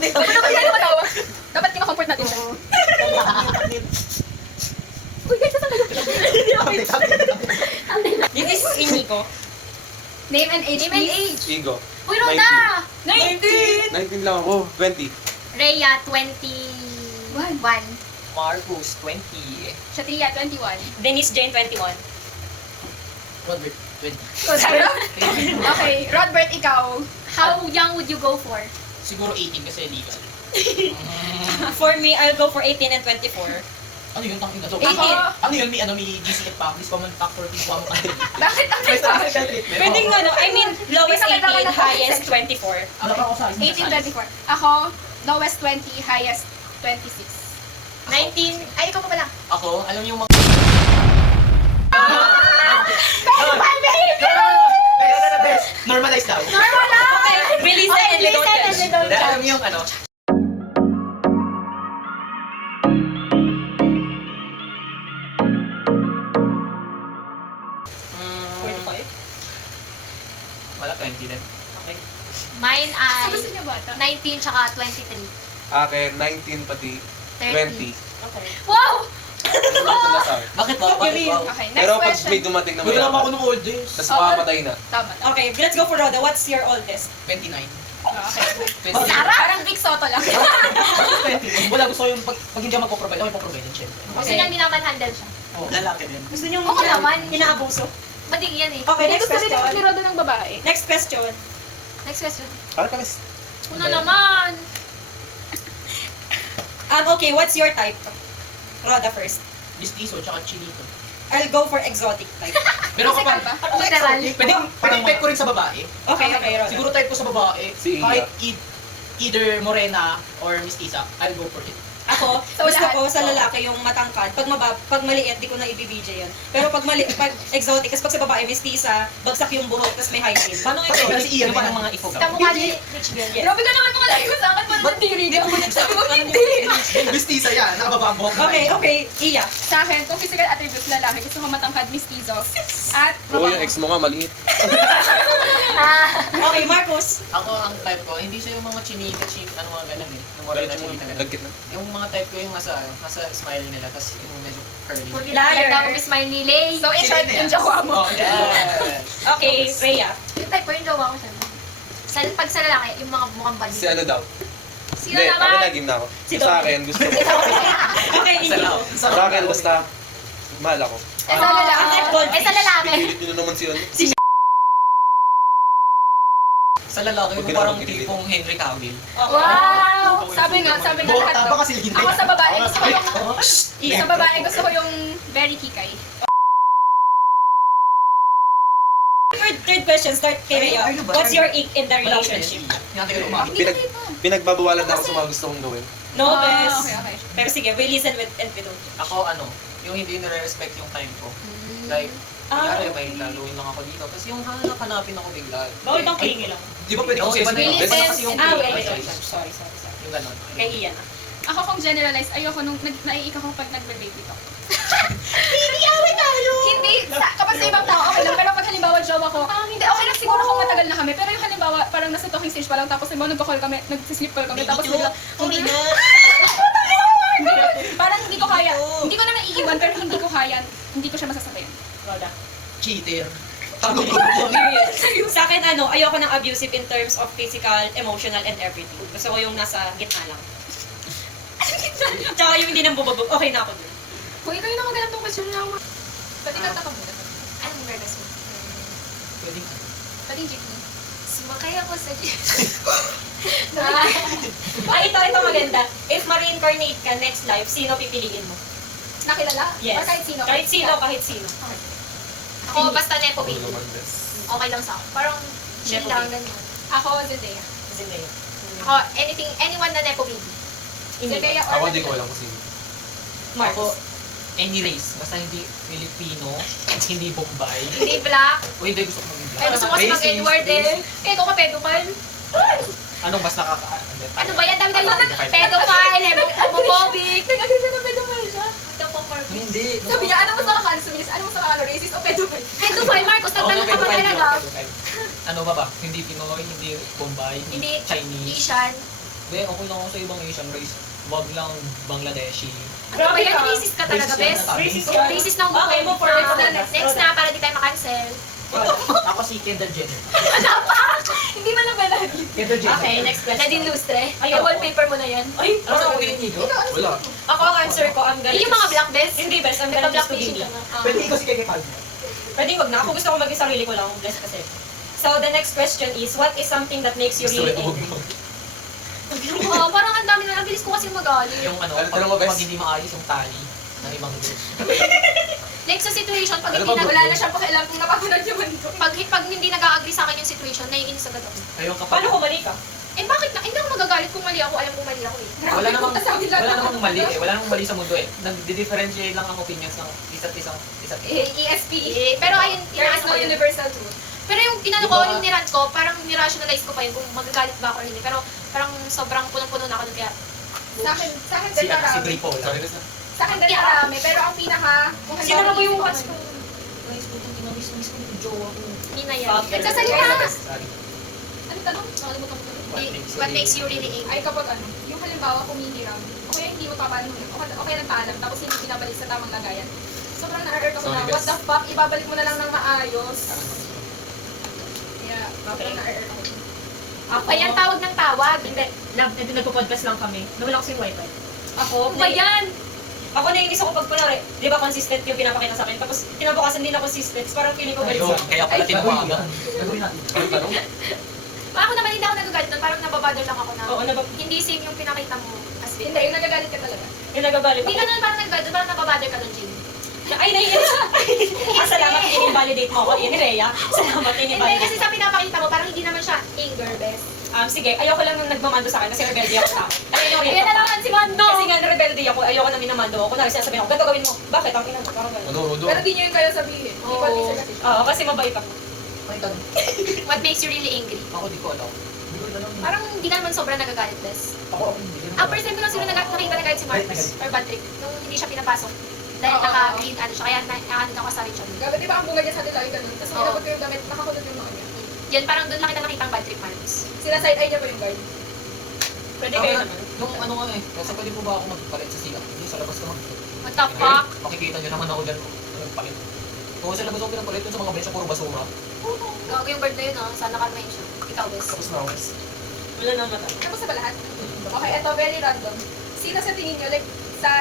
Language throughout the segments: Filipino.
thumbnail. Dapat kayo matawa. Dapat kina-comfort natin siya. Uy, guys, saan kayo? This is Iniko. Name and age, Name and please. age. Igo. Uy, Rhoda! 19! 19 lang ako. 20. Rhea, 21. Marcus, 20. Shatria, 21. Denise Jane, 21. Robert, 20. Okay, Rodbert, ikaw. How young would you go for? Siguro 18 kasi legal. For me, I'll go for 18 and 24. Ano yun? Tangin na to. 18. Ano yun? May GCF pa. Please comment factor. Please comment. Bakit ang Pwede nga, no? I mean, lowest May sakit 18, ako na highest po. 24. Ano pa ako sa 18, 24. Ako, lowest 20, highest 26. 19, ay, ikaw pa pala. Ako, alam niyo yung mga... Normalize daw. Normal lang! Okay, release it and we don't judge. Dahil alam niyo yung ano, wala 20 din. Okay. Mine ay Gusto niyo bata? 19 tsaka 23. Akin, 19 pati 20. Okay. Wow! Ito na sa akin. Bakit ba? Bakit ba? Okay, next Pero pag question. may dumating na Wala naman ako mayaman, nung old days. tapos makamatay na. Tama. Okay, let's go for Rhoda. What's your oldest? 29. Okay. 29. Parang Big Soto lang. 20. Wala, gusto ko yung pag hindi ako magpo-provide, ako magpo-provide din syempre. Gusto niya hindi naman handle siya. Oh, lalaki din. Gusto niyo Oo naman. inaabuso. Madig yan eh. Hindi Okay, next gusto rin question. ni Rodo ng babae. Next question. Next question. Para palis. Una naman. Okay, what's your type? Rhoda first. Mistiso, tsaka chinito. I'll go for exotic type. Pero Physical kapag... ba? Literal. Pwede type ko rin sa babae. Okay, okay, Rhoda. Siguro type ko sa babae, Si kahit either morena or mestiza, I'll go for it. Ako, So, gusto lahat. ko sa lalaki yung matangkad. Pag maliit, di ko na ibibidya yan. Pero pag exotic, kasi pag sa babae, mestiza, bagsak yung buhok, tapos may high heel. Paano ito? Kasi iyan pa ng mga ifo. Kamukha ni Rich Girl. Yes. Grabe ka naman mga lagi mo sa akin. Ba't hindi ka mo nagsabi mo hindi? Mestiza yan, nakababa ang buhok. Okay, okay. Iya. Sa akin, kung physical attributes lalaki, gusto ko matangkad mistizo. At Oo, yung ex mo nga, maliit. Okay, Marcos. Ako, ang type ko, hindi siya yung mga chinita, ano mga ganun eh. Yung morena, chinita, ganun. Lagkit na. Yung mga type ko yung nasa smile nila, tapos yung medyo curly. Liar. Ganda mo smile ni Lay. So, in short, yung jowa mo. Oh, yes. Okay, Rhea. Yung type ko yung jowa ko siya. Pag sa lalaki, yung mga mukhang bali. Si ano daw? Sino Hindi, ako naman? naging na ako. Si Sa Dom. akin, gusto ko. Okay, Iniko. Sa akin, basta mahal ako. Eh, sa lalaki. Eh, sa lalaki. Pilit nyo na naman si ano. Sa lalaki, Huwag yung ka parang naman pinili. tipong Henry Cavill. Wow! Sabi nga lahat Baka daw. kasi hindi. Ako sa babae, gusto ko yung... Iya. Sa babae, gusto ko yung very kikay. Third question, start kay Rhea. Ayun ba? What's your ick in the relationship? Hinatagal umakit. Pinagbabawalan na ako sa mga gusto kong gawin. No, Ah, bes. okay. Pero sige, we listen with and we don't. Ako yung hindi nire-respect yung time ko. Like, kaya may laluin lang ako dito. Tapos yung hanapin ako bigla. Bawal bang kilingi lang? Di ba pwede Oo, kasi iba na yun. iba na kasi yung Wait. Sorry. Sorry. Yung ganon. Kay Ian. Ako kung generalize, ayoko nung naiik ako pag nagbe-baby talk. Hindi, kapag sa ibang tao, okay lang. Pero pag halimbawa, jowa ko, hindi, okay lang siguro kung matagal na kami. Pero yung halimbawa, parang nasa talking stage pa lang, tapos halimbawa nagko-call kami, nag-sleep call kami, tapos bigla, Hindi na. parang hindi ko kaya. Hindi ko naman iiwan, pero hindi ko kaya. Hindi ko siya masasabayan. Rhoda. Cheater. Sa akin, ayoko ng abusive in terms of physical, emotional, and everything. Gusto ko yung nasa gitna lang. Tsaka yung hindi nang bubabog. Okay na ako dun. Kung ikaw yung nakaganap tong question niya, pati kanta ka muna. Anong nervous mo? Pwede. Pati jeepney. Sumakay ako sa jeep. Ito maganda. If ma-reincarnate ka next life, sino pipiliin mo? Nakilala? Yes. Or kahit sino? Kahit sino. Ako, basta nepo baby. Ano naman, bes? Okay lang sa akin. Parang chill Nepo lang, baby. ganyan. Ako, Zendaya. Zendaya. Ako, anyone na nepo baby. Zendaya or Ako hindi ko alam kung sino. Ako, Marcos. any race, basta hindi Filipino, hindi Bombay. Hindi black. O hindi gusto ko mag-black. Eh, gusto ko kasi mag-N-word eh. Eh, ikaw ka pedophile. Anong basta Ano ba yan? Dami-dami naman. Pedophile, homophobic. Nag-agree ka na pedophile siya. Hindi. Sabi niya, ano mo sa kakansumis? Ano mo sa racist o pedophile? Pedophile, Marcos. Nagtanong ka ba talaga? Ano ba ba? Hindi Pinoy, hindi Bombay, Hindi Chinese. Asian. Hindi, okay lang ako sa ibang Asian race. Wag lang Bangladeshi. Ano ba yan? Racist ka talaga, bes. Racist ka. Racist na ako. Okay, move forward to the next. Next na, para di tayo makancel. Ako si Kendall Jenner. Hindi man lang balagi. Kendall Jenner. Okay, next question. Nadine Lustre. Ay, Ayoko. wallpaper mo na yan. Ay, Ano sa pagpili niyo? Wala. Ako ang answer ko, I'm gonna Yung mga black bes. Hindi, best. I'm gonna Nagpa-black choose to nation be ka me. na. Pwede ikaw si Keke Palma. Pwede wag na. Ako gusto ko maging sarili ko lang. Bless kasi. So, the next question is, what is something that makes you Gusto really rin angry? Oo, parang ang dami na. Ang bilis ko kasi magalit. Yung ano, Ano mo, pag best? hindi maayos yung tali ng ibang group. Next sa situation, pag Ano hindi ba, na, Wala na siyang pakialam kung napapanood yung ko. pag hindi nag-agree sa akin yung situation, naiinis agad ako. Ayun kapag... Paano kung mali ka? Eh bakit na? Hindi ako magagalit kung mali ako. Alam kong mali ako eh. Wala namang Sabi lang wala ako. namang mali eh. Wala namang mali sa mundo eh. Nag-differentiate lang ang opinions ng isa't isa. ESP. Eh, pero ayun, There is tinaas no ko yun. universal truth. Pero yung tinano ko, Diba? yung nirant ko, parang nirationalize ko pa yun kung magagalit ba ako or hindi. Pero parang sobrang punong-puno na ako nun kaya. Sa akin Si, din si marami. Bray Paul. Sorry, basta. Sa akin din marami. Pero ang pinaka... kung Sino na halimbawa ba yung iisip watch ako- ko? Guys, putang ina, miss ko yung jowa ko. Hindi na yan. Fuck. Nagsasalita! Sorry. Ano tanong? Nakalimutan ko. What What makes you really angry? Ay kapag ano, yung halimbawa kumihiram, o kaya hindi mo papaano, o kaya nagpaalam, tapos hindi pinabalik sa tamang lagayan. Sobrang na-hurt ako na, Sorry, what best. the fuck, ibabalik mo na lang ng maayos. Kaya, sobrang na-hurt ako. Ako, Ayan, tawag ng tawag. Hindi, love, nagpo-podcast lang kami. Nawala ko sa yung wifi. Ako, Ano ba yan? Ako naiinis ako pag kunwari, di ba consistent yung pinapakita sa akin, tapos kinabukasan hindi na consistent, parang feeling ko galit Ayun, sa kaya pala Ay, tinawagan. Gagawin natin. Ano tanong? Ako naman hindi ako nagagalit doon. Parang nababother lang ako na. Oo, Hindi same yung pinakita mo as Hindi, before. yung nagagalit ka talaga. yung nagagalit Hindi ako. ka naman parang nagagalit doon. Parang nababother ka doon, Jane. Ay, naiinis. Salamat, in-invalidate mo ako, Rhea. Salamat, Hindi, in-invalidate kasi sa pinapakita mo, parang hindi naman siya anger, best. Sige, ayoko lang nang nagmamando sa akin kasi rebelde ako sa akin. Ayun yung Ayan na naman si Mando! Kasi nga, rebelde ako, ayoko nang minamando ako. Kunwari, sinasabihin ako, ganito gawin mo. Bakit? Ang ina mo, parang gano'n. Ano? Pero di nyo yun kayo sabihin. Oo. Equal nature kasi siya. Oo, kasi mabait ako. May tanong. What makes you really angry? Ako di ko alam. Hindi ko alam. Parang hindi ka naman sobrang nagagalit, best. Ako hindi. Ang first time ko lang sila nakita nagalit si Marcus or bad trip. Nung hindi siya pinapasok. Dahil Oo, naka-green ano siya, kaya nakaano ako sa Richard. Gabi, di ba ang bunga niya sa atin lagi ganun? Tapos Oo. nilabot ko yung damit, nakakulot yung mga niya. Yan, parang doon lang kita nakita ang bad trip, Marcus. Sila side eye niya pa yung guard. Pwede Ako, kayo naman. Yung ano nga eh, kasi pwede po ba ako magpalit sa siya? Hindi, sa labas ka mag What the fuck? Makikita nyo naman ako dyan. Nagpalit. Kung sa labas ako pinapalit dun sa mga bench, puro basura. Gago yung bird na yun, oh. Sana kalmahin siya. Ikaw, best. Tapos na ako. Wala nang mata. Tapos na ba lahat? Okay, eto, very random. Sino sa tingin nyo, like,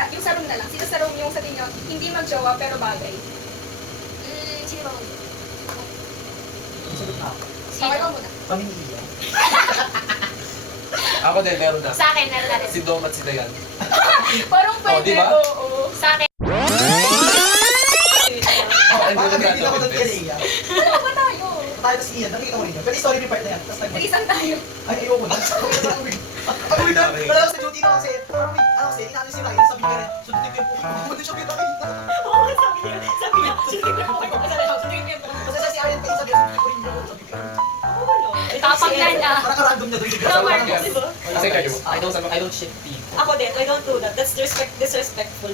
yung sa room na lang, sino sa room yung sa tingin nyo, hindi magjowa pero bagay? Sino ba mo? Sagot na ako. Okay ko muna. Pamilya. Ako din, meron na. Sa akin, meron na rin. Si Dom at si Dayan. Parang pwede, di ba? oo. Sa akin, Ay, Bakit meron hindi ako na. nag-iya? Ano ba tayo? Tayo sa Ian, nakikita ko rin yun. Pero story ni part na yan. Tapos Nag-isang tayo. ay, ayoko na. Ang weird. Ang weird na. Pero sa duty na kasi, parang may, ano kasi, inaano si Ryan, sabi niya rin, sundutin ko yung pukin ko. Hindi siya pinakita. Oo, sabi niya. Sabi niya, sige, pero okay ko. Sabi niya, sige, pero Kasi sa si Ryan pa yung sabi, sundutin ko rin yun. Sabi ko, tapang na na. parang random na doon. No, Marcus. Kasi kayo. I don't shit people. Ako din, I don't do that. That's disrespectful.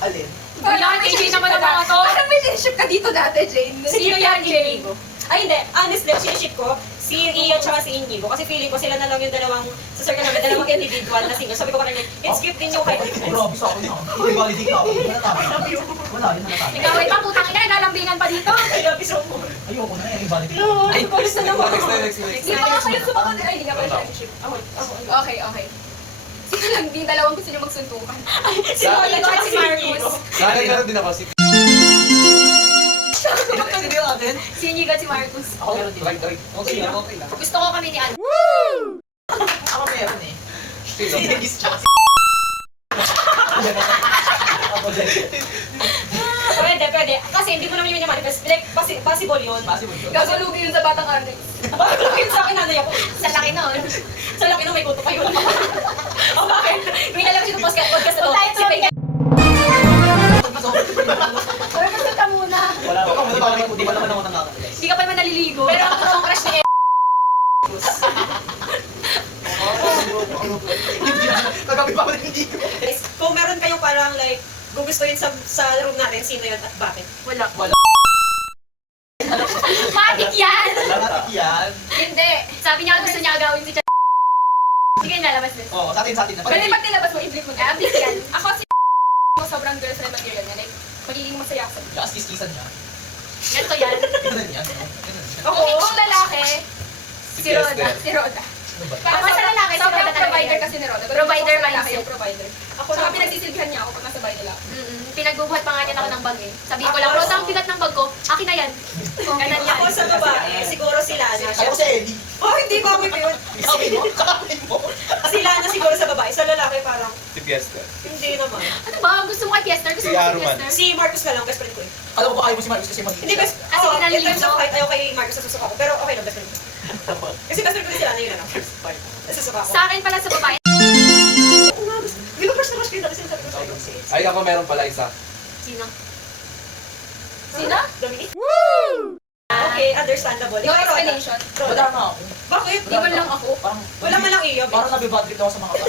Alin? Wala, KJ naman ang mga to. Parang relationship ka dito dati, Jane. Sino yan, Jane? Inigo. Ay, hindi. Honestly, siniship ko, si Ian tsaka si Inigo. Kasi feeling ko sila na lang yung dalawang, sa circle namin, dalawang individual na single. Sabi ko parang, it's skip din yung Oh, grabe sa akin yun. Hindi validate ako. Wala tayo. Wala, yun na Ikaw ay pangutang ina, nalambingan pa dito. I love you so much. Ayoko na yan, validate. Ay, palis na naman. Next. Hindi pa nga kayo sumagot. Ay, hindi nga pala relationship. Okay, okay. Sino lang din dalawang gusto niyo magsuntukan? Si Ian tsaka si Marcus. Sa akin, meron din ako. Si Hindi yung atin. Si Inigo at si Marcus. Ako meron din. Okay lang, okay lang. Gusto ko kami ni ano. Ako meron eh. Sino? Sinigis tsaka si... Ako din. Pwede. Kasi hindi mo naman yun yung manifest. Like, possible yun. Possible yun. Gagalugi yun sa batang annex. Bakit yun sa akin, nanay ako? Sa laki nun. Sa laki nung may kuto kayo. O bakit? May alam siya ng podcast na to. Tayo Si Peggy. Pero gusto ka muna. Wala pa. Di ba naman ako nangangalis? Hindi ka pa naman naliligo. Pero ang gusto kong crush ni Kagabi pa ako hindi ko. Guys, kung meron kayong parang like, gugustuhin sa room natin, sino yun at bakit? Wala. Matik yan! Lahat yan. Hindi. Sabi niya gusto niya agawin si Chan. Sige, yung lalabas din. Oo, sa atin na. Pwede pag nilabas mo, i-blip mo Ah, na. please yan. Ako si sobrang girlfriend material niya. Like, magiging masaya ako sa Tsaka kiss-kissan niya. Ganito yan. Ganun yan. Ganun. Kung lalaki, si Roda. Esther. Si Roda. Ano ba? Ako sa lalaki, si sobrang Roda talaga provider yan. kasi ni Roda. Provider Ako sa lalaki mindset. yung provider. Ako Saka naman. pinagsisilbihan niya ako pag nasa bahay nila. Pinagbubuhat pa nga niya ako ng bag eh. Sabi ko lang, Roda, ang bigat ng bag ko. Akin na yan. Ganon yan. Ako sa babae, siguro si Lana. Ayaw ko si Ellie. Oh, hindi ko ako yun. Kakapin mo? Kakapin mo? Si Lana siguro sa babae. Sa lalaki parang, Si Fiesta. hindi naman. Ano ba? Gusto mo kay Fiester? Gusto Si mo kay Aruman. Fiester? Si Marcos na lang, best friend ko eh. Alam ko ayaw mo si Marcos kasi mag-iisa. Hindi, best Kasi Oo, kinalilito. in terms of height, ayaw kay Marcos sa susuka ko. Pero okay lang, best friend ko. Kasi best friend ko si Lana yun na lang. Sa susuka ko. Sa akin pala sa babae. Oo nga, di ba first na crush ko yung dati sinasabi ko sa'yo? Si Ay, ako meron pala isa. Sino? Sino? Dominic? Okay, understandable. No Ikaw, Roda. explanation. Wala nga ako. Bakit? Di man lang ako. Parang, Wala man lang iyo. parang nabibad trip ako sa mga bata.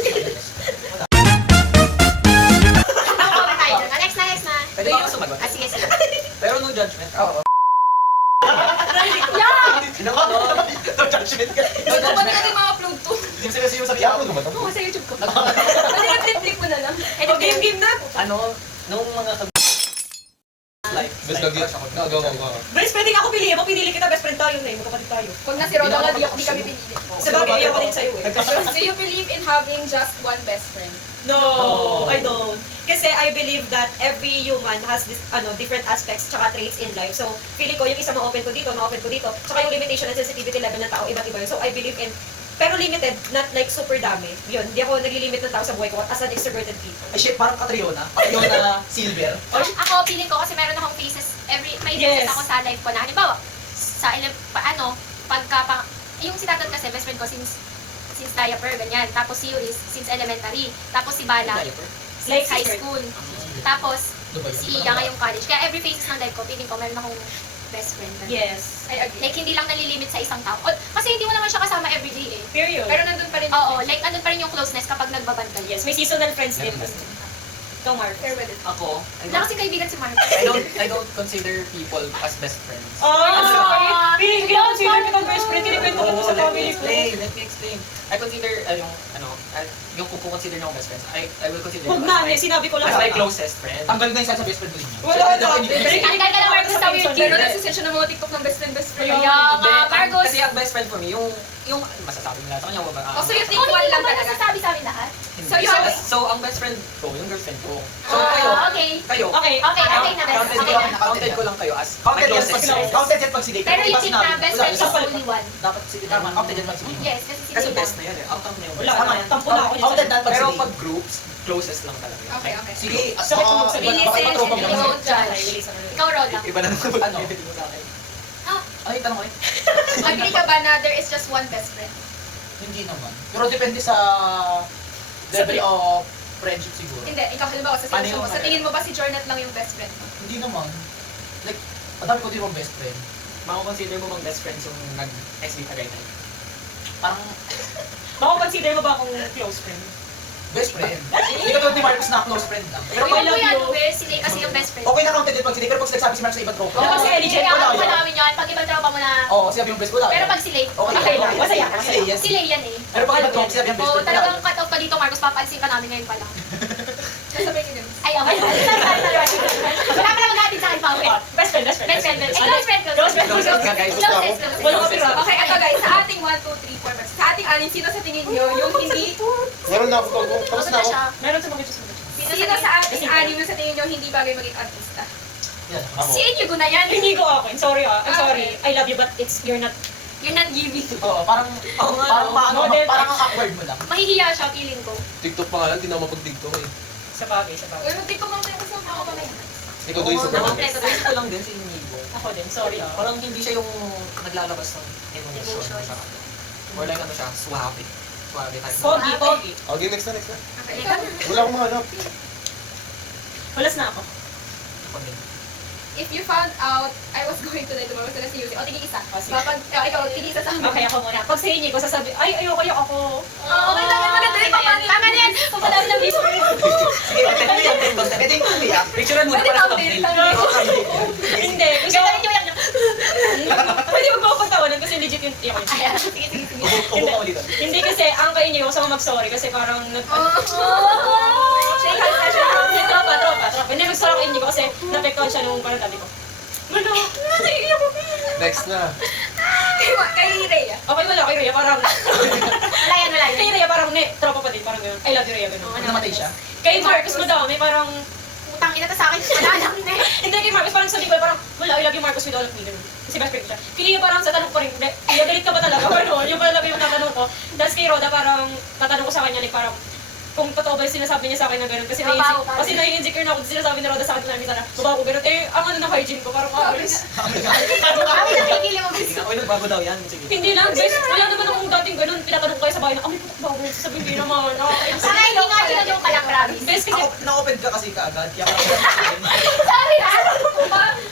Ako ba tayo dun? Next na. Pwede ba ako sumagot? Ah, sige. Pero no judgment. Oo. No, no. No judgment ka. Hindi ko pa natin ma-upload to. Hindi mo sila sabi Kaya ako. ako naman ako. Oo, sa YouTube ko. Pwede na flip-flip mo na lang. O, game na. Ano, nung mga life. Basta crush ako. nagawa ko. Best pwede nga ako piliin mo. Pinili kita, best friend tayo na eh. Magkapatid tayo. Pag na si Roda nga, di kami pinili. Sa bagay, ayaw ko din sa'yo eh. So you believe in having just one best friend? No, I don't. Kasi I believe that every human has this, different aspects tsaka traits in life. So, feeling ko yung isa ma-open ko dito, ma-open ko dito. Tsaka yung limitation and sensitivity level ng tao, iba't iba yun. So, I believe in, pero limited, not like super dami. Yun, di ako nagli-limit ng tao sa buhay ko as an extroverted people. Ay shit, parang Catriona. Catriona Silver. Ako, feeling ko kasi meron akong phases, may phases Yes. ako sa life ko na, halimbawa, yung si Tatat kasi, best friend ko since diaper, ganyan. Tapos si Yuris, since elementary. Tapos si Bala, Like since high sister. school. Tapos, Diba si Iga ngayong college. Kaya every phases ng life ko, feeling ko meron akong best friend. Yes. I agree. Like, hindi lang nalilimit sa isang tao. Kasi hindi mo naman siya kasama everyday eh. Period. Pero nandun pa rin. Oo, like, nandun pa rin yung closeness kapag nagbabantay. yes, may seasonal friends din. Ikaw, Mark. Fair with it. Ako, Wala kasing kaibigan si Mark. I don't consider people as best friends. Ah, feeling ko consider kitang best friend. Kinikwento ko sa Let family me ko. explain. I consider, yung kung consider niyo akong best friends, I will consider Huwag you na, sinabi ko lang as my sana. closest friend. Tanggal na yung sa best friend ko din. Wala na. Tanggal ka na, Marcos, sa weird Pero kid. nagsiset siya ng mga TikTok ng best friend. Kaya Hindi, nga, Marcos. Kasi ang best friend for me, yung masasabi mo lahat sa kanya, wag Oh, so you think Ikaw, one hindi lang mo ba talaga? nasasabi sa amin lahat? So you have So, ang best friend ko, yung girlfriend ko. So, Ah, kayo, okay. kayo, Okay. Okay, okay na best. counted Okay ko, na. counted ko lang kayo as my Counted yan closest pag friend. counted yan pag sige. Pero you pag think sinabi, na best wala, friend is isa pa- only one? Dapat sige, tama. Counted yan pag sige. Yes, kasi si Kasi Tita. best na yun eh. Outcome na yun. Wala Tama. na, tampo na ako dyan. Counted na pag Pero sige. pag groups, closest lang talaga. Okay, okay. Sige, Sakit mo magsabi. baka ipatropa mo Listen, naman. don't judge. Ikaw, Roda. Iba na naman Ano? pag-ibig mo sa akin. Ay, tanong ko eh. Agree ka ba na there is just one best friend? Hindi naman. Pero depende sa level of friendship siguro. Hindi, ikaw halimbawa sa Paano sitwasyon mo. yung- Sa tingin mo ba si Jornat lang yung best friend mo? Hindi naman. Like, madami ko din mong best friend. Mako-consider mo bang best friends yung nag-SB Tagaytay? Parang Mako-consider mo ba akong close friend? best friend. Hindi ka tulad ni Marcos na close friend lang. Pero Pero I yung love kuya, you. Where sila kasi yung best friend. okay na counted din pag sige. Pero pag nagsabi si Marcos sa ibang tropa. Ano ba si Ellie Jen? Kaya Wala ako yun. namin yun. Pag ibang tropa mo na... Oo, sinabi yung best ko lang. Pero pag si Lay, Okay lang. Masaya. Sila yes. si Lay yan eh. Pero pag ibang tropa, sinabi yung best Oo, friend ko talagang lang. cut off pa dito, Marcos. Papansin ka namin ngayon pa lang. Kasabay ko din. Ay, okay. Wala pa na mag-aatid sa akin pa uwi. Best friend, best friend. Best friend, best friend. Close friend, Close friend. Closest ka, guys. Closest, closest. Wala ka pira. Okay, ito guys, sa ating 1, 2, 3, 4, 5, sa ating anin, sino sa tingin nyo yung hindi, Meron na ako. Tapos na ako. Meron sa mga Diyos mo. sino sa ating anin yung sa tingin nyo hindi bagay maging artista? Yan. Ako. Si Inigo na yan. Hindi ko ako. I'm sorry ah. I'm sorry. I love you but you're not. You're not giving. Oo, parang parang paano, Model. parang ang awkward mo lang. Mahihiya siya, feeling ko. TikTok pa nga lang, di na ako mapag-TikTok eh. Sa bagay, sa bagay. Uy, mag-tiktok lang tayo kasi ako pa yan. Ikaw doon sa Kompleto tayo. Friend ko lang din si Inigo. Ako din, sorry ah. Parang hindi siya yung naglalabas ng emotion. Emotion. Siya. Or like ano siya, suave. Suave type. Pogi, pogi. Okay, next na. Okay, ikaw. Wala akong mahanap. Hulas na ako. Ako din. If you found out I was going to die tomorrow, sila si Yusi. O, tingin isa. O, sige. Bakit, ikaw, tingin isa sa amin. Okay, ako muna. Pag sa inyo ko sasabi, ay, ayoko ako. Okay lang yan, maganda yung papanin. Tama na yan. Papadami ng video. Sige, content yan, content. Pwede yung umiyak. Picturean mo na Pwede para sa thumbnail, thumbnail. thumbnail. Hindi. Gusto Ganda rin yung yak niya. Pwede magpapagtawanan kasi legit yung tiyak yun. Ayan, sige, sige, sige. Upo ka ulit. Hindi kasi, ang kainin niyo, sa mag-sorry kasi parang Shake hands na siya. Tropa. Hindi, mag-sorry ako hindi ko kasi napektuhan siya nung parang dati ko. Wala, naiiyak ako. Next na. Kay Rhea. Okay, wala, kay Rhea parang, Wala yan, wala yan. kay Rhea parang, tropa pa din, parang gano'n. I love you, Rhea, gano'n. Namatay siya. Kay Marcus madami, parang, Utang ina to sa akin, wala lang na eh. hindi kay Marcus, parang sabi ko, parang, wala, I love you, Marcus, with all of me, gano'n. Kasi best friend ko siya. Kaya parang sa tanong ko rin, iya, galit ka ba talaga? Ano, yung pala yung tatanong ko. Tapos kay Roda, parang, tatanong ko sa kanya, like, parang, kung totoo ba yung sinasabi niya sa akin na gano'n. Kasi Mabaho ka. kasi nai-insecure na ako, sinasabi ni Roda sa akin na minsan na, mabaho ko gano'n. Eh, ang ano ng hygiene ko, parang, Kami napigil mo, gusto. Ako yung nagbago daw yan. Sige. hindi lang, guys, wala naman akong dating gano'n. Pinatanong ko kayo sa bahay na, may putok ba ako? Sabi, hindi naman, Sana hindi nga ginagawa ka lang, promise. Best kasi, Ako, na-open ka kasi kaagad. Kaya ako Sorry na.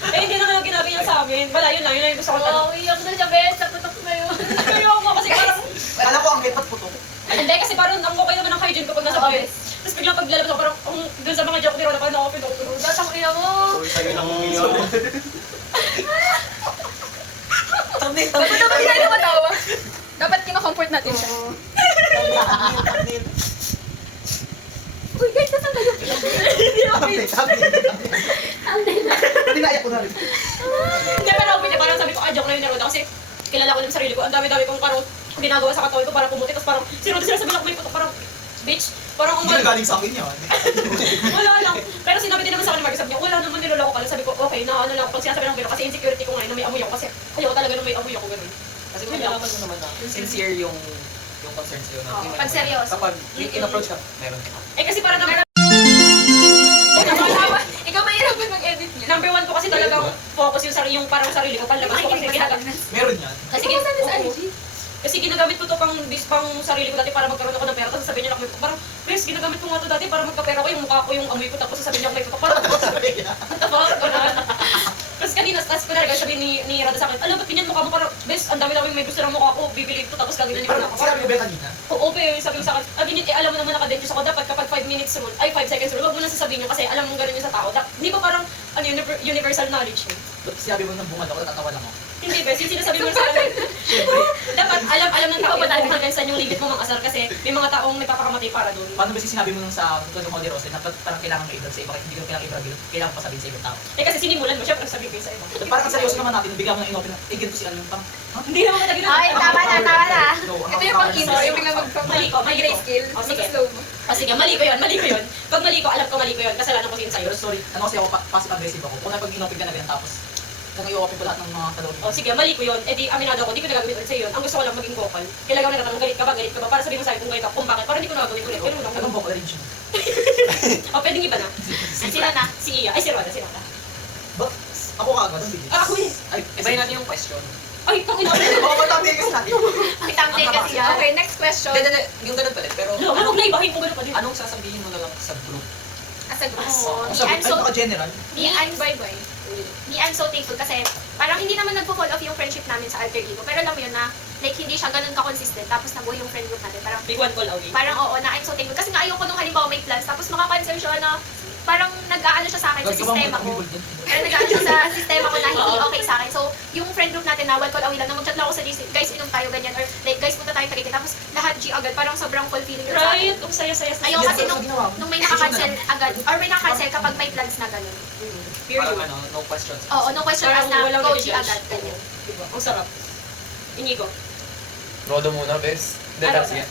eh, hindi naman yung ginabi niya sa amin. Wala, yun lang yung gusto ko tanong. Oh, iyak na siya, bes. Naputok na yun. Ayoko kasi parang, Kala ko ang lipat puto. hindi kasi parang ang okay naman ang hygiene ko pag nasa bahay. Tapos biglang paglalabas ako, parang, dun sa mga joke ni Roda, parang na-open ako. Datang ina mo. Sorry sa'yo lang ang milyon. Thumbnail, Dapat thumbnail. hindi na matawa. Dapat kino-comfort natin siya. Thumbnail. Uy, guys, nasan kayo? Thumbnail. Pati naiyak ko na rin. Hindi, pero open niya, parang sabi ko, joke lang yung ni Roda. Kasi kilala ko lang sarili ko. Ang dami-dami kong parang ginagawa sa katawan ko para pumuti. Tapos parang, si Roda sinasabi lang, may putok, parang, bitch, parang Hindi na galing sa akin yan. wala lang. Pero sinabi din naman sa akin ni Marcus, sabi niya, wala naman niloloko ka lang. Sabi ko, okay, na ano lang, pag sinasabi ng gano'n, kasi insecurity ko ngayon na may amoy ako. Kasi ayoko talaga nung may amoy ako gano'n. Kasi kung nalaman mo naman na sincere yung concern sa'yo na. Oo, pag seryoso. Kapag in-approach ka, meron ka. Eh kasi parang Ikaw mahirapan mag-edit niya. number one ko kasi talagang focus yung sarili, yung parang sarili ko, panlabas ko kasi ginagamit. Meron yan. Kasi, Sa oo. IG? Kasi ginagamit ko to pang sarili ko dati para magkaroon ako ng pera. Tapos sasabihin niya lang, parang, Chris, ginagamit ko nga to dati para magkapera ko, yung mukha ko, yung amoy ko, tapos sasabihin niya, may putok, parang, what the fuck, ganun. Tapos kanina, tapos kunwari, sabihin ni Rada sa akin, alam, ba't ganyan mukha mo, parang, bes, ang dami-dami may gusto ng mukha ko, bibili ko, tapos gagawin ko na ako. Sinabi ko ba kanina? Oo, pero sabi ko sa akin, alam mo naman naka-dentist ako, dapat kapag 5 minutes rule, ay 5 seconds rule, wag mo na sasabihin niyo kasi alam mo ganun yung sa tao. Hindi ba parang universal knowledge yun? Sinabi mo nang bungad ako, natatawa lang ako. Hindi ba, sinasabi mo sa akin, dapat alam ng tao yun kung hanggang saan yung limit mo mang-asar kasi may mga taong nagpapakamatay para doon. Paano ba sinabi mo nung sa Todo Modi Rose na parang kailangan mo i-vlog sa iba, hindi ko kailangan i-vlog, kailangan pa sabihin sa ibang tao. Eh kasi sinimulan mo, syempre sabi ko sa iba. Parang ang seryoso naman natin, bigla mo nang inopen na, ganito si ano yung pang, Hindi naman kita ginagawa. Ay, tama na, tama na. Ito yung pang-intro, yung biglang Mali ko, mali ko. mag-grayscale. O, sige. Mag-slow mo. O sige, mali ko yun. Pag mali ko, alam ko mali ko yun. Kasalanan ko yun sa'yo. pero sorry, ano kasi ako, passive-aggressive ako. Kung pag inopen ka na ganyan, tapos kung i-open ko lahat ng mga kalori. O sige, mali ko yun. Eh di, aminado ako, hindi ko nagagawin ulit sa'yo yun. Ang gusto ko lang maging vocal. Kailangan ko nagtatanong, galit ka ba? Para sabihin mo sa'yo kung galit ako, kung bakit. Para hindi ko nagagawin ulit. Ganun lang. Anong vocal range mo? O, pwedeng iba na. Sila na. Si Iya. Ay, si Roda, si Roda. Ba? Ako ka agad, ang bilis. Ah, ako yun. Ay, ibahin natin yung question. Ay, tang ina. Baka matami kasi natin. Ang thumbnail kasi yan. Okay, next question. Hindi, yung ganun pa din. Pero, Huwag na ibahin kung gano'n pa din. anong sasabihin mo na lang sa group? As a group. Oo. Sabi, ay, baka general. I'm so thankful kasi parang hindi naman nagpo-fall off yung friendship namin sa alter ego. Pero alam mo yun na, like, hindi siya ganun ka-consistent. Tapos nabuhay yung friend group natin. Big one call away. Parang oo, na I'm so thankful. Kasi nga ayoko nung halimbawa may plans. Tapos makacancel siya na parang nag-aano siya sa akin sa sistema ko. Pero nag-aano siya sa sistema ko na hindi okay sa akin. So, yung friend group natin na one call away lang, na mag-chat lang ako sa GC, guys, inom tayo, ganyan. Or like, guys, punta tayo Tagaytay. Tapos lahat G agad. Parang sobrang fulfilling yun sa akin. Right, ang saya-saya sa Ayoko kasi nung may naka-cancel agad. Or may naka-cancel kapag may plans na ganun. Period. Parang no questions. Oo, no question Parang asked na walang go G i-judge. agad. Ganyan. Diba? Ang sarap. Inigo. Rodo muna, bes. Hindi, Ano? sige.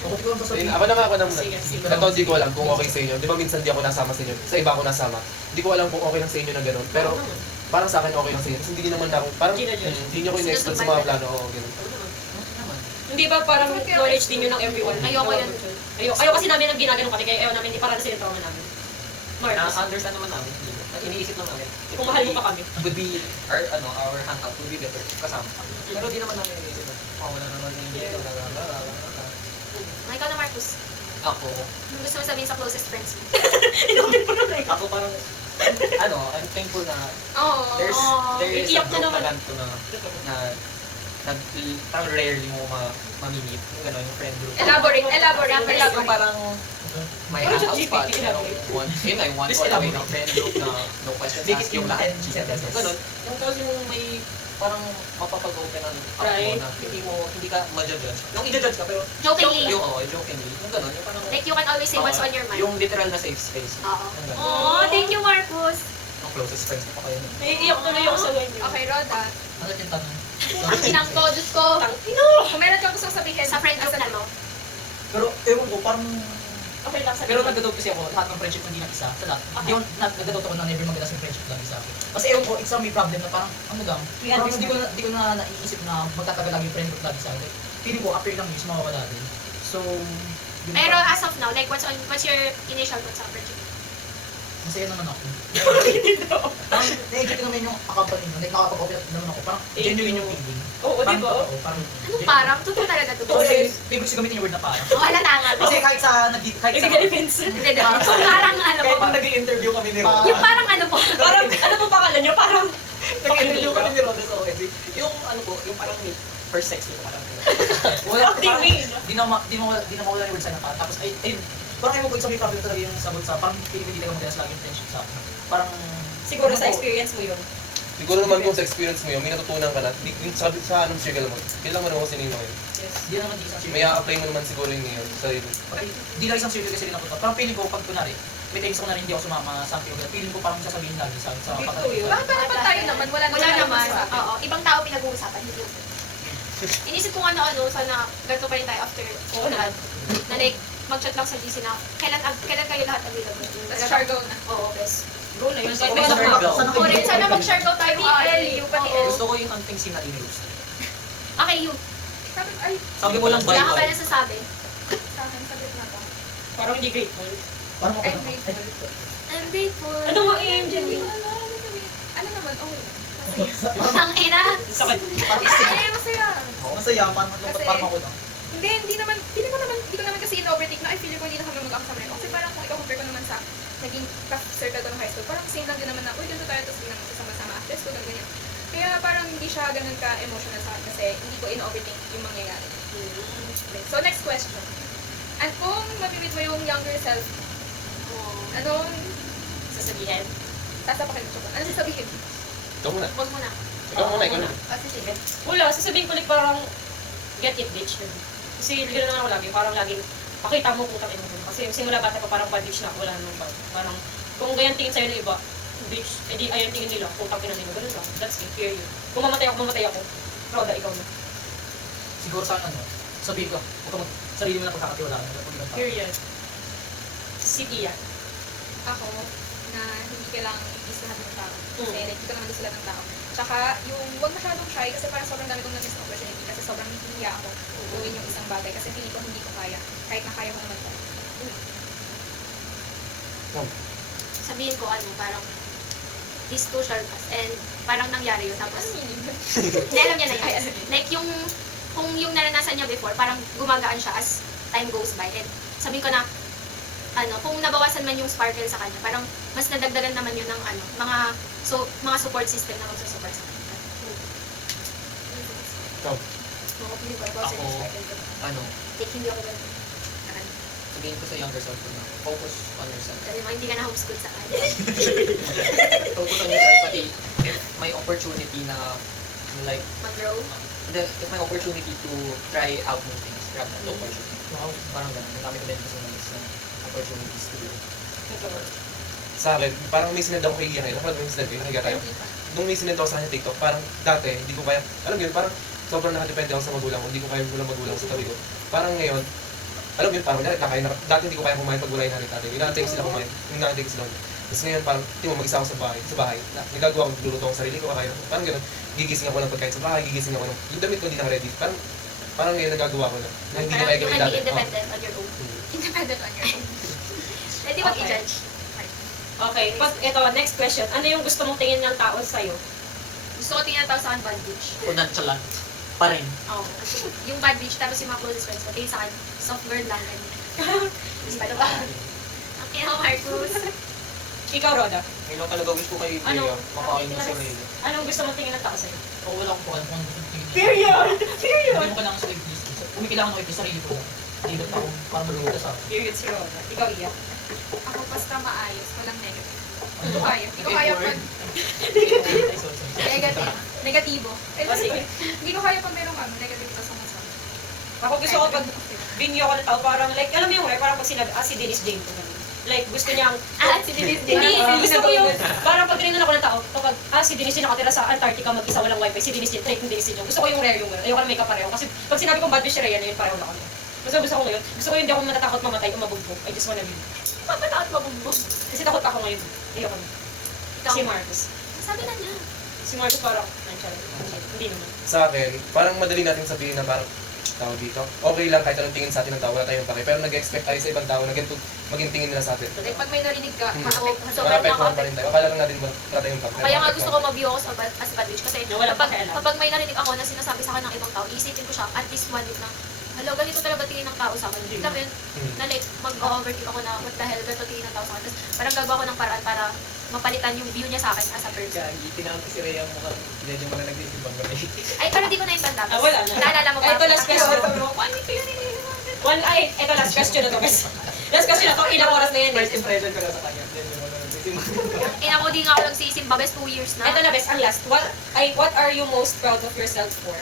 Ako ko lang sasabihin. Ako na muna. Sige, sige. Ito, hindi ko alam kung okay sa inyo. Di ba minsan di ako nasama sa inyo? Sa iba ako nasama. Hindi ko alam kung okay lang sa inyo na gano'n. Pero parang sa akin okay lang sa inyo. Kasi hindi naman ako, parang Ginajudge. hindi nyo ko in-expect sa mga plano. Oo, gano'n. Hindi ba parang knowledge din yun ng everyone? Ayoko yun. Ayoko kasi namin ang ginagano kami, kaya ayaw namin, hindi para sa yung trauma namin. Marcos, Na-understand naman namin. Iniisip lang namin. kung mahal mo pa kami. Would be, our hangout would be better kasama ka. Pero di naman namin iniisip na, wala naman yung dito. Ay, ikaw na Marcus. Ako, Anong gusto mo sabihin sa closest friends mo? ako parang, I'm thankful na Oo. there's a Iiyak na group naman. na ganito na parang rarely mo mamimit. Gano'n, yung friend group. Elaborate. Yung parang may Parang hangout GPT spot. elaborate. Yung one Please call away elaborate. ng friend group na no questions Make it asked yung in lahat. 10 sentences. Ganun. Yung tapos yung may parang mapapag-openan up Right. mo na hindi ka ma-judge. Yung i-judge ka pero Jokingly. jokingly. Yung gano'n, yung parang Like you can always say what's on your mind. yung literal na safe space. Oo. Yung gano'n. Oh, thank you, Marcus. Ang closest friends ko pa kayo. Naiiyak tuloy ako sa ganyan. Okay, Roda. Ano yung tanong? Ang inang ko, Diyos ko. Kung meron kang gustong sabihin. Sa friend group na to. Pero, ewan ko, parang... Okay lang, sabi Pero mo. nagdadoubt kasi ako, lahat ng friendship hindi nag-isa. Sa lahat. Hindi ako nagdadoubt ako na never maganda sa friendship lagi sa akin. Kasi ewan ko, it's may problem na parang, ano lang, parang hindi ko na naiisip na magtatagal lagi yung friend group lagi sa akin. Feeling ko, after ilang years, mawawala din. So, yun Pero parang- as of now, like what's your initial thoughts sa friendship? masaya naman ako. Parang na-enjoy ko naman yung accompany mo. Like, nakakapag-open up naman ako. Parang genuine yung feeling. Oo, di ba? Oo, parang... Ano parang? Totoo talaga to. Kasi, favorite ko gamitin yung word na parang. Oh, halata nga. Kasi kahit sa... kahit sa... Experience. Hindi, hindi. So parang ano po. nag-i-interview kami ni Roda. Yung parang ano po. Parang, ano po pangalan niyo? Parang, Nag-i-interview kami ni Roda sa OSC. Yung ano po, yung parang first sex ko parang. Wala, Acting parang, wing. di na mawala yung word sa naka. Tapos, ayun, parang ayaw mo ko sa may problem talaga yung sagot sa, parang feeling ko hindi talaga magalas lagi yung friendship sa akin. Parang, siguro sa experience mo yun. Siguro naman kung sa experience mo yun, may natutunan ka na, sabi sa anong circle mo, kailangan mo naman kung sino yun. di naman di isang May circle. a-apply mo naman siguro yun ngayon sa sarili. Di lang isang circle kasi rin ako. Parang feeling ko, pag kunwari, may times ako na rin hindi ako sumama sa akin. Feeling ko parang sasabihin lagi sa Dito kapatid. yun. Bakit parang pag tayo naman? Wala Wala naman. usapan. Oo. Ibang tao pinag-uusapan. Hindi yun. Inisip ko ano, sana ganito pa rin tayo after lahat. Na like, mag-chat lang sa GC na kailan kayo lahat available. Tapos Shargo na. Oo, best. Go na yun. Gusto ko Best sa of luck. Virgo. O rin, sana mag-share daw tayo. PL, you pati Oo. Gusto ko yung hunting scene na in-use. Okay, you. Sabi, ay, Sabi mo lang Wala ka pa bye-bye. nasasabi. sa akin, sabi na ba? Parang hindi grateful. Parang ako I'm naman. grateful. I'm grateful. Ano mo, Angel? Ano naman, okay. Ang ina. Sakit. Ay, masaya. Masaya, parang Kasi- parang ako lang. Hindi ko naman kasi in-overtake na I feel ko hindi na kami magkakasama rin. Kasi parang kung i-compare ko naman sa naging circle ko ng high school, parang same lang din naman na, uy, ganito tayo, tapos hindi naman magsasama-sama after school, ganyan. Kaya parang hindi siya ganun ka-emotional sa akin kasi hindi ko in-overthink yung mangyayari. Okay, so next question. At kung mapimit mo yung younger self, anong Sasabihin. sasapakin mo siya? Ano sasabihin? Ikaw muna. Huwag mo na. Ikaw muna, ikaw na. Kasi sige. Wala, sasabihin ko like parang get it bitch. Kasi gano'n na ako lagi, parang laging pakita mo putang ina mo. Kasi simula bata pa parang bad bitch na ako, wala naman bad. Parang kung ganyan tingin sa'yo ng iba, bitch, edi ayan tingin nila, putang ina nila, ganun lang. That's it, period. Kung mamatay ako. Roda, ikaw na. Siguro sa ano, sabihin ko, sarili mo na pagkakatiwalaan. Period. Si Tia. Ako, na hindi kailangang i-please lahat ng tao. Kasi Mm. like, hindi ko naman gusto lahat ng tao. Tsaka, yung huwag masyadong shy kasi parang sobrang dami kong na-miss opportunity kasi sobrang hihiya ako gawin yung isang bagay kasi feeling ko hindi ko kaya. Kahit na kaya ko naman to. Sabihin ko parang this too shall pass. And parang nangyari yun. Tapos, hindi alam niya na yun. Like kung yung naranasan niya before, parang gumagaan siya as time goes by. And sabihin ko na, kung nabawasan man yung sparkle sa kanya, parang mas nadagdagan naman yun ng mga support system na magsusupport sa kanya. Ikaw. Makapili ko, ikaw sa Ako, sparkle ko. ano, Like, hindi ako ganun. sabihin ko sa younger self ko na, focus on yourself. Kasi hindi ka na homeschool sa kanya. Focus on yourself, pati if may opportunity na, like, Mag-grow. if may opportunity to try out new things, grab that opportunity. Wow. Parang ganun, ang dami ko din kasi na opportunities to do. Sa akin, parang may sinend ako kay Ian ngayon. Napalad mo yung sinend ko, nahiga tayo. Nung may sinend ako sa kanya TikTok, parang dati, hindi ko kaya, alam mo yun, parang sobrang nakadepende ako sa magulang ko, hindi ko kaya walang magulang sa tabi ko. Parang ngayon, alam mo yun, parang kakain na, dati hindi ko kaya kumain pag wala yung natin. Inaantay ko sila kumain, yung inaantay ko sila. Tapos ngayon, parang, tingnan mo, mag-isa ako sa bahay, nagagawa ko, nagluluto ako sa sarili ko, kakain ako. Parang gano'n, gigising ako ng pagkain sa bahay, gigising ako ng, yung damit ko hindi naka-ready. Parang ngayon nagagawa ko na hindi ko Parang kaya you gawin can dati. be independent on your own. Independent on your own. Pwede wag i-judge. Okay, ito, next question. Ano yung gusto mong tingin ng tao sa'yo? Gusto ko tingnan tao sa akin bad bitch. O nonchalant pa rin. Oo. Yung bad bitch, tapos yung mga closest friends ko, tingin sa akin, soft girl lang. Ano ba? Ang ina, Marcus. Ikaw, Roda. Ngayon talaga wish ko kay Ano? Bea, makain mo si Raylo. Anong gusto mong tingin ng tao sa'yo? Ako wala akong kuhan kung ano gusto tingin. Period! Period! Hindi mo kailangan sa iblis. Kung may kailangan ko ito, sarili ko lang. Hindi ako para malungkot sa akin. Period si Roda. Ikaw, Iya. Ako basta maayos, walang negative. Ikaw kaya. Ikaw kaya pag Ay, sorry. negative. Negatibo. Eh, Oh, sige. hindi ko kaya pag merong negative sa mga sa Ako gusto ko pag binyo ko ng tao, parang like, alam mo yung parang pag sinabi, si Dennis Jane ko. Like, gusto niyang, Si Dennis hindi, gusto ko yung, parang pag tinignan ako ng tao, kapag, si Dennis Jane nakatira sa Antarctica, mag-isa walang wifi, si Dennis Jane, trait ng Dennis Jane. Gusto ko yung rare yung, ayoko na may kapareho. Kasi pag sinabi kong bad bitch si Rhea na yun, pareho na kami. Gusto ko ngayon. Gusto ko yung hindi ako natatakot mamatay o mabugbog. I just wanna live. Matatakot mabugbog. Kasi takot ako ngayon. Ayoko na. Ikaw. Si Marcus. Sabi na niya. Si Marcus parang, hindi naman. Sa akin, parang madali natin sabihin na parang tao dito. Okay lang kahit anong tingin sa atin ng tao, wala tayong pake. Pero nag-expect tayo sa ibang tao na ganito maging tingin nila sa atin. Like, pag may narinig ka, So, Marapektuhan pa rin tayo. Akala lang natin wala tayong pake. Kaya nga gusto ko mag-view ako as bad bitch kasi Na walang kapag, pakialam. kapag may narinig ako na sinasabi sa akin ng ibang tao, iisipin ko siya at least 1 week na, hello, ganito talaga tingin ng tao sa akin. Alam mo yun, na like, mag-overthink ako na what the hell, ganito tingin ng tao sa akin. Tapos parang gagawa ko ng paraan para mapalitan yung view niya sa akin as a person. Gagi, tinawag ko si Rhea ang mukhang medyo mga nagtitibang kami. Ay, pero di ko na yung tanda. Wala na. Naalala mo ba? Ay, ito last question. Ano yun? Ito last question na to, guys. Last question na to, ilang oras na yan. First impression ko lang sa kanya. Then yung mga nagtitibang. Ako di nga ako nagsisimba, best 2 years na. Ito na, best, ang last. What are you most proud of yourself for?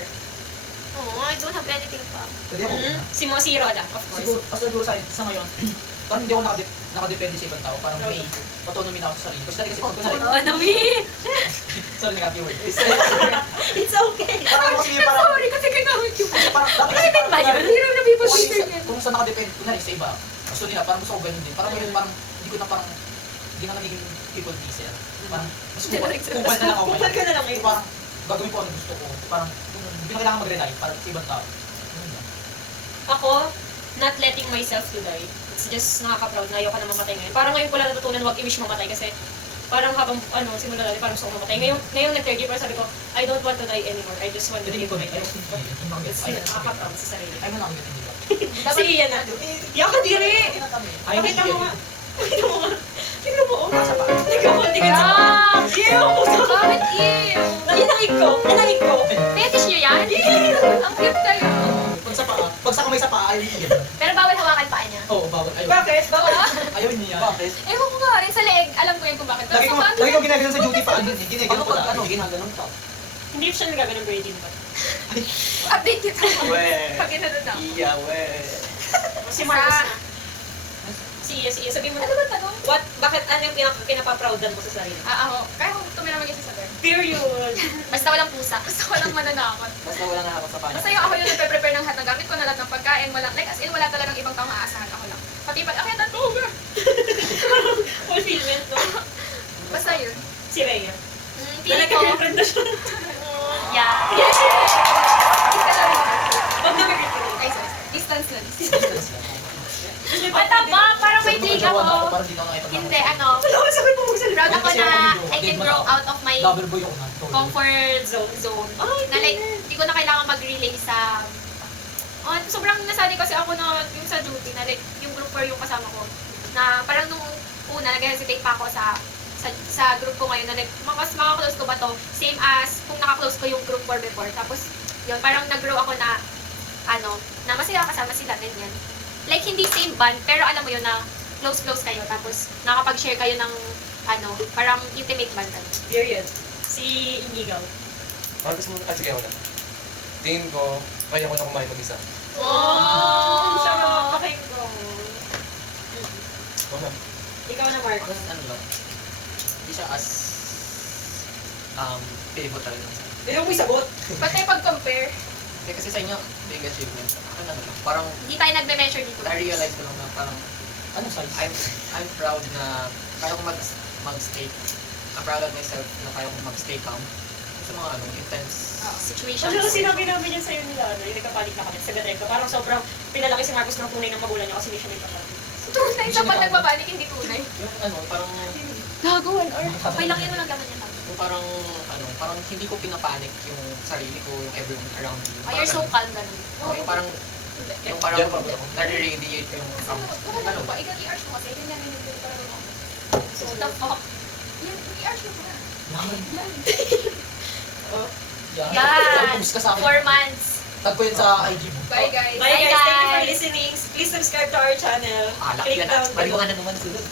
Oh, I don't have anything pa. Pwede ako. Si Roda, of course. Siguro sa ngayon, parang hindi ako nakadepende sa ibang tao. Parang may autonomy na ako sa sarili. Kasi dati kasi pag kunwari, Oh, Nawi! sorry, nag-happy word. It's okay. Parang ako sige, parang, sorry, kasi ginamit yung parang, dati kasi Bakit ba yun? hero na people Kung teacher sa- niya. kung sa nakadepende, kunwari sa iba, gusto nila, parang gusto ko ganun din. Parang ngayon, parang, hindi ko na parang, hindi na naging people pleaser. Parang, mas kupal na lang ako. Kupal ka na lang ngayon. Parang, gagawin ko ano gusto ko. Parang, hindi na kailangan mag-rely, parang sa ibang tao. Ganun lang. Ako, not letting myself to die. It's just nakaka-proud na ayoko na mamatay ngayon. Parang ngayon ko lang natutunan wag i-wish mamatay kasi parang habang simula dati parang gusto ko mamatay. Ngayon nag-third year pero sabi ko, I don't want to die anymore. I just want to live my life. It's nakaka-proud sa sarili. Ay, manang yun, hindi ba? Kasi iyan na. Yak ka diri! Ay, Pakita hindi mo yun. nga. Pakita mo nga. Tignan mo. Oh. Nasa pa. Tignan mo. Tignan mo. Ah! Ew! Bakit ew? Nanahig ko. Nanahig ko. Fetish niyo yan? Ang cute kayo. Pag sa kamay sa paa, ayaw niya. Pero bawal hawakan paa niya. Oo, bawal. Ayaw. Bakit? Bakit? Ayaw niya. Bakit? Ewan ko nga rin sa leeg. Alam ko yun kung bakit. Lagi ko ginaganon sa duty pa. Ginaganon ko lang. ginaganon ka? Hindi siya nagaganon Brady ba? Update kita. Weh. Pag inanod na. Iya, weh. Si Marcos na. Sige. Sabihin mo. Ano ba tanong? Bakit ano yung pinapaproudan mo sa sarili? Ako. Kaya ko tumira mag-isa sa bed. Period. Basta walang pusa. Gusto ko lang mananakot. Basta wala na ako sa panya. Basta yung ako yung nagpe-prepare ng lahat ng gamit ko na lahat ng pagkain. Walang, like as in wala talagang ibang taong aasahan. Ako lang. Pati pag akitan ko. Fulfillment, no? Basta yun. Si Rhea. Na Feeling ko, nagka-girlfriend na siya. yeah. Isa lang. Pag nagka-girlfriend. Ay, sorry. Distance lang. Distance. Bata ba? Parang may take ako. Parang di na nakita na. Hindi, ano. Wala, sakit mo magsalita. Proud ako na I can grow out of my Double boy ako na. comfort zone. Na like, hindi ko na kailangan mag-relay sa... Oh, sobrang nasanay kasi ako na yung sa duty na like, yung group 4 yung kasama ko. Na parang nung una, nag-hesitate pa ako sa group ko ngayon na like, mas makaklose ko ba to? Same as kung nakaklose ko yung group 4 before. Tapos, yun, parang nag-grow ako na, na masaya kasama sila, ganyan. Like, hindi same band, pero alam mo yun na close kayo. Tapos, nakapag-share kayo ng, parang intimate band. Period. Si Inigaw. Marcos mo, sige ako na. Tingin ko, kaya ko na kumain mag-isa. Oh! Siya makakapakinggo. Mama. Ikaw na, Marcos. Mas ano lang, hindi siya as pivotal lang sa akin. Hindi mo isagot. Ba't tayo pag-compare? Hindi kasi sa inyo, big achievement. Ako na lang, parang Hindi tayo nagme-measure dito. na-realize ko lang na parang Anong size? I'm proud na kaya ko mag-stay. I'm proud of myself na kaya ko mag-stay calm sa mga intense. Situations. Ano sinabi namin yan sa'yo nila, yung nagkapanik na kami sa Gatrego. Parang sobrang pinalaki si Marcos ng tunay ng magulang niya kasi hindi siya may pagkakas. Tunay sa pag nagbabanik, hindi tunay. Yung parang Gago, 1 hour. Okay lang yun, walang gaman yan. yung parang hindi ko pinapanik yung sarili ko, yung everyone around me. Oh, you're so calm, ganun. Yung parang Yan pa ba? nare-radiate yung Ano ba? Ikaw i-arch mo kasi ganyan yung nilagay para mo. So, the fuck? Yan, i-arch mo ba? Yan. Yan. Post ka sa akin. 4 months. Tag ko yun sa IG mo. Bye guys. Bye guys, thank you for guys. listening. Please subscribe to our channel. alak Click yan. down Balik ko below. nga na naman sulod.